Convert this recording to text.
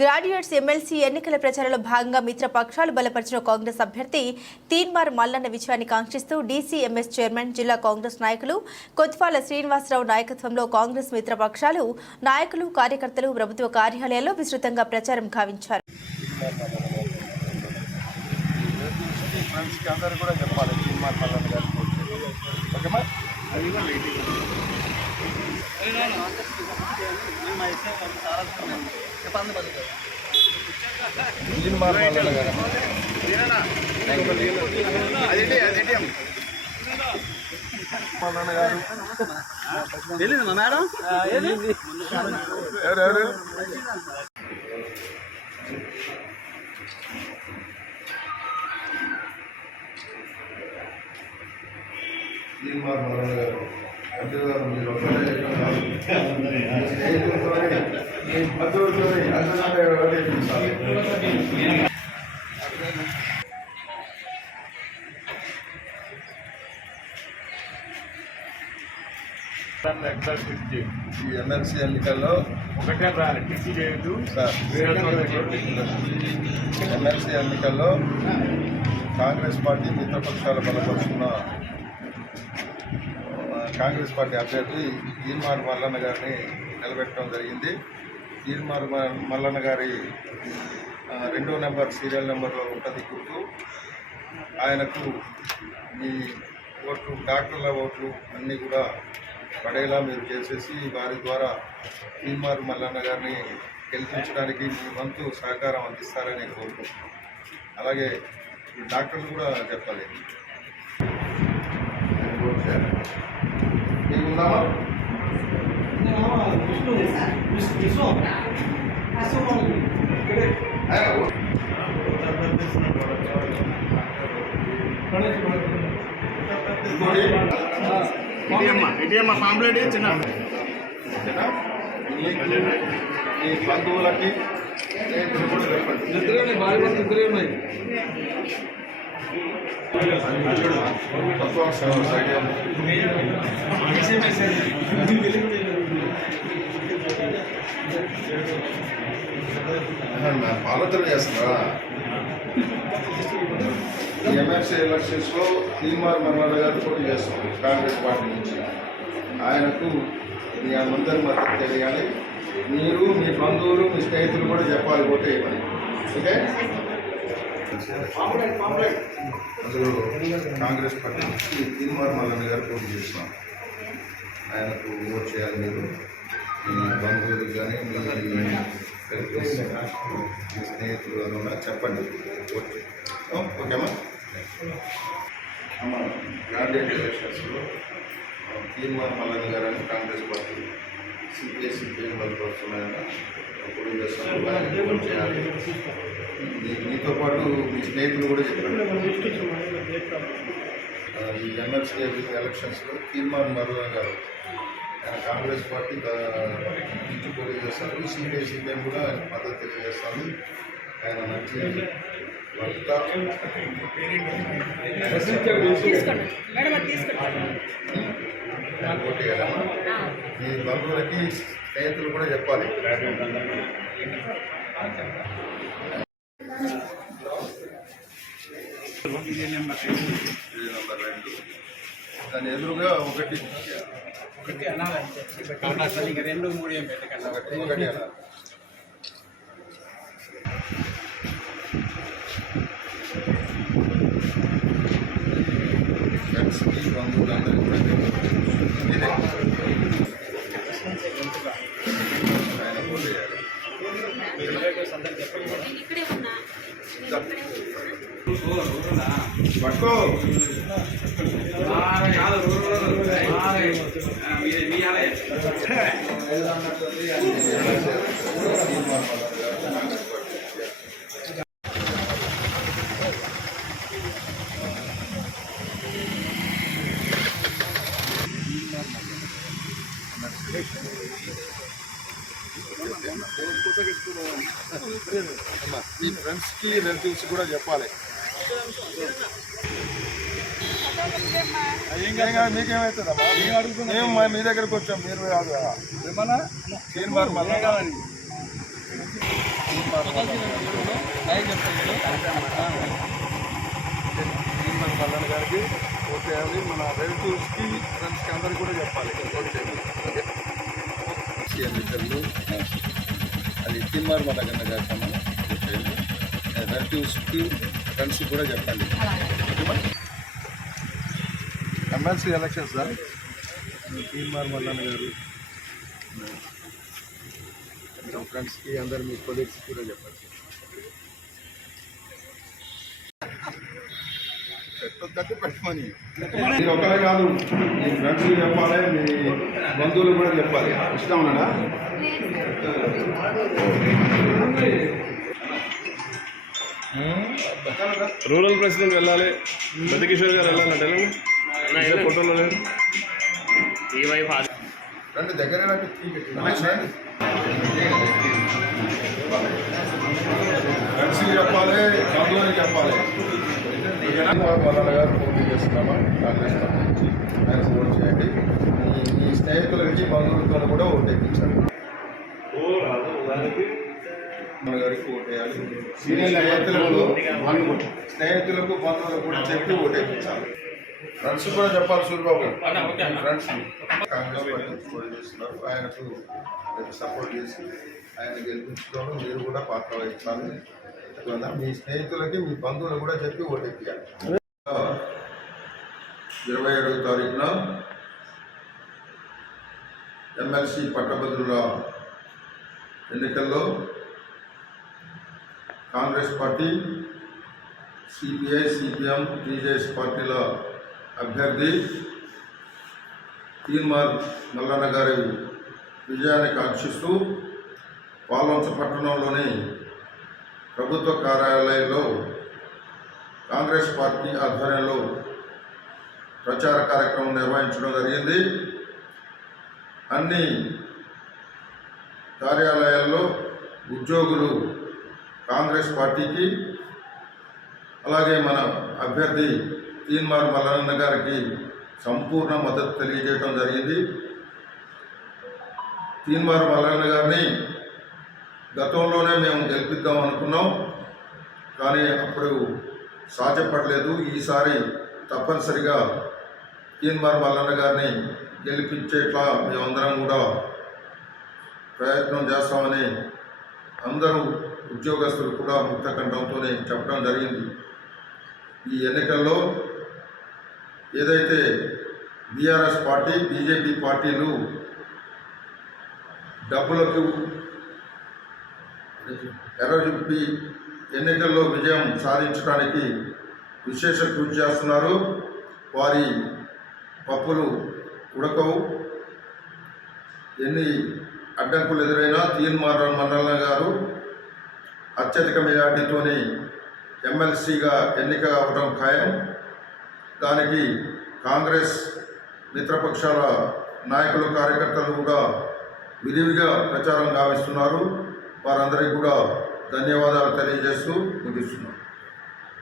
Graduates MLC ఎన్నికల ప్రచారంలో భాగంగా మిత్రపక్షాలు బలపరిచిన కాంగ్రెస్ అభ్యర్థి తీన్మార్ మల్లన్న విజయాన్ని కాంక్షిస్తూ డీసీఎంఎస్ చైర్మన్ జిల్లా కాంగ్రెస్ నాయకులు కొత్వాల శ్రీనివాసరావు నాయకత్వంలో కాంగ్రెస్ మిత్రపక్షాలు నాయకులు కార్యకర్తలు ప్రభుత్వ కార్యాలయాల్లో విస్తృతంగా ప్రచారం గావించారు. ఓకేమా ఇంజిన్ మల్లన్న మేడం ఎవరెవరు మీరు ఒక్కరే కాదు. మీ స్నేహితులతోనే, ఈ ఎమ్మెల్సీ ఎన్నికల్లో ఒకటే టీసీ ఎమ్మెల్సీ ఎన్నికల్లో కాంగ్రెస్ పార్టీ మిత్రపక్షాలు బలపరుచుకున్న కాంగ్రెస్ పార్టీ అభ్యర్థి తీర్మార్ మల్లన్న గారిని నిలబెట్టడం జరిగింది. తీర్మార్ మల్లన్న గారి రెండో నెంబర్ సీరియల్ నెంబర్లో ఉంటుంది గుర్తు. ఆయనకు మీ ఓట్లు డాక్టర్ల ఓట్లు అన్నీ కూడా పడేలా మీరు చేసేసి వారి ద్వారా తీర్మార్ మల్లన్న గారిని గెలిపించడానికి మీ వంతు సహకారం అందిస్తారని కోరుకుంటున్నాం. అలాగే ఈ డాక్టర్లు కూడా చెప్పాలి. మీకు ఉందామా ఆయన ఓ- ఇంకోటి ఇటీఎమ్మ ఇటీఎమ్మ పాంప్లెట్ చిన్న ఓకేనా? మీకు మీ బంధువులకి స్నేహితులు కూడా చెప్పండి తత్వ సైడ్ పాలతలు చేస్తున్నారా ఈ ఎమ్మెల్సీ ఎలక్షన్స్లో తీర్మార్ మర్నాడ గారు పోటీ చేస్తున్నారు కాంగ్రెస్ పార్టీ నుంచి. ఆయనకు మీ అందరి మద్దతు తెలియాలి. మీరు మీ బంధువులు మీ స్నేహితులు కూడా చెప్పాలి పోతే వేయమని ఓకే? అందులో కాంగ్రెస్ పార్టీ నుంచి తీర్మార్ మల్లన్న గారు పోటీ చేస్తున్నారు. ఆయనకు ఓట్ చేయాలి మీరు. బంధువులకు కానీ మీ స్నేహితులు చెప్పండి ఓకేమా? అమ్మ గ్రాడ్యుయేట్ ఎలక్షన్స్లో తీర్మార్ మల్లన్ గారు అని కాంగ్రెస్ పార్టీ సిపిఐ సిపిఐ వాళ్ళు వస్తున్నాయన్న అప్పుడు చేస్తాను చేయాలి. మీతో పాటు మీ స్నేహితులు కూడా చెప్పండి. ఈ ఎమ్మెల్సీ ఎలక్షన్స్లో తీర్మాన్ మల్లన్ గారు కాంగ్రెస్ పార్టీ నుంచి పోటీ చేస్తారు. సిపిఐ సిపిఎం కూడా ఆయన మద్దతు తెలియజేస్తాను. ఆయన మంచి వక్త. పోటీ మీ బంధువులకి స్నేహితులు కూడా చెప్పాలి. ఇది నెంబర్ రెండు. దాని ఎదురుగా ఒకటి. ఒకటి అనాలి ఇక రెండు మూడు ఏం పెట్టకండి ఒకటి ఫ్రెండ్స్కి కూడా ఇదే ఆయన పోటీ పట్టుకో. మీ ఫ్రెండ్స్కి రిలేటివ్స్ కూడా చెప్పాలి. మీకేమవుతుందమ్మా మీ దగ్గరకు వచ్చాం మీరు కాదు కదా ఏమన్నా తీర్మార్ మళ్ళా మన మల్లన్న గారికి ఓకే చేయాలి మన రిలేటివ్స్కి ఫ్రెండ్స్కి అందరికీ కూడా చెప్పాలి ఓట్ అది తిమ్మారు మల్లగన్న గారు రిలేటివ్స్కి ఫ్రెండ్స్ కూడా చెప్పండి. MLC elections sir. Teenmaar Mallanna garu. మీ ఫ్రెండ్స్కి అందరు మీ కొలీగ్స్ కూడా చెప్పండి. పెట్టొద్దంటే పెట్టమని ఒకరే కాదు మీ ఫ్రెండ్స్ చెప్పాలి మీ బంధువులు కూడా చెప్పాలి. ఇష్టం ఉన్నాడా రూరల్ ప్రెసిడెంట్ వెళ్ళాలి. పెద్దకిషోర్ గారు వెళ్ళాలంటే వెళ్ళండి. ఫోటోలో లేదు రెండు దగ్గర రండి. రమేష్ రండి. ఫ్రెండ్స్ చెప్పాలి చెప్పాలి. మల్లన్న గారు పోటీ చేస్తున్నామా? కాంగ్రెస్ పార్టీ నుంచి. ఆయన ఓటు చేయండి. మీ- మీ స్నేహితులకి బంధువులతో కూడా ఓటు మన గారికి ఓటు వేయాలి మీ స్నేహితులకు స్నేహితులకు బంధువులకు కూడా చెప్పి ఓటు ఎక్కించాలి ఫ్రెండ్స్ కూడా చెప్పాలి సూర్యబాబు ఫ్రెండ్స్ కాంగ్రెస్ పార్టీ పోటీ చేస్తున్నారు. ఆయనకు సపోర్ట్ చేసి ఆయన గెలిపించడంలో మీరు కూడా పాత్ర వహించాలి. మీ స్నేహితులకి మీ బంధువులు కూడా చెప్పి ఓటు ఎక్కియాలి ఇరవై ఏడవ తారీఖున ఎమ్మెల్సీ పట్టభద్రుల ఎన్నికల్లో Congress party CPI CPM TJS పార్టీల అభ్యర్థి తీన్మార్ మల్లన్న గారి విజయాన్ని కాంక్షిస్తూ పాలవంచ పట్టణంలోని ప్రభుత్వ కార్యాలయంలో కాంగ్రెస్ పార్టీ ఆధ్వర్యంలో ప్రచార కార్యక్రమం నిర్వహించడం జరిగింది. అన్ని కార్యాలయాల్లో ఉద్యోగులు కాంగ్రెస్ పార్టీకి అలాగే మన అభ్యర్థి తీన్మార్ మల్లన్న గారికి సంపూర్ణ మద్దతు తెలియజేయడం జరిగింది. తీన్మార్ మల్లన్న గారిని గతంలోనే మేము గెలిపిద్దాం అనుకున్నాం కానీ అప్పుడు సాధ్యపడలేదు. ఈసారి తప్పనిసరిగా తీన్మార్ మల్లన్న గారిని గెలిపించేట్లా మేమందరం కూడా ప్రయత్నం చేస్తామని అందరూ ఉద్యోగస్తులు కూడా ముక్త కంఠంతోనే చెప్పడం జరిగింది. ఈ ఎన్నికల్లో ఏదైతే బీఆర్ఎస్ పార్టీ బీజేపీ పార్టీలు డబ్బులకు ఎర్రజుప్పి ఎన్నికల్లో విజయం సాధించడానికి విశేష కృషి చేస్తున్నారు. వారి పప్పులు ఉడకవు. ఎన్ని అడ్డంకులు ఎదురైనా తీన్మార మండలం గారు అత్యధిక మెజార్టీతోని ఎమ్మెల్సీగా ఎన్నిక అవ్వడం ఖాయం. దానికి కాంగ్రెస్ మిత్రపక్షాల నాయకులు కార్యకర్తలు కూడా విరివిగా ప్రచారం గావిస్తున్నారు. వారందరికీ కూడా ధన్యవాదాలు తెలియజేస్తూ ముగిస్తున్నాను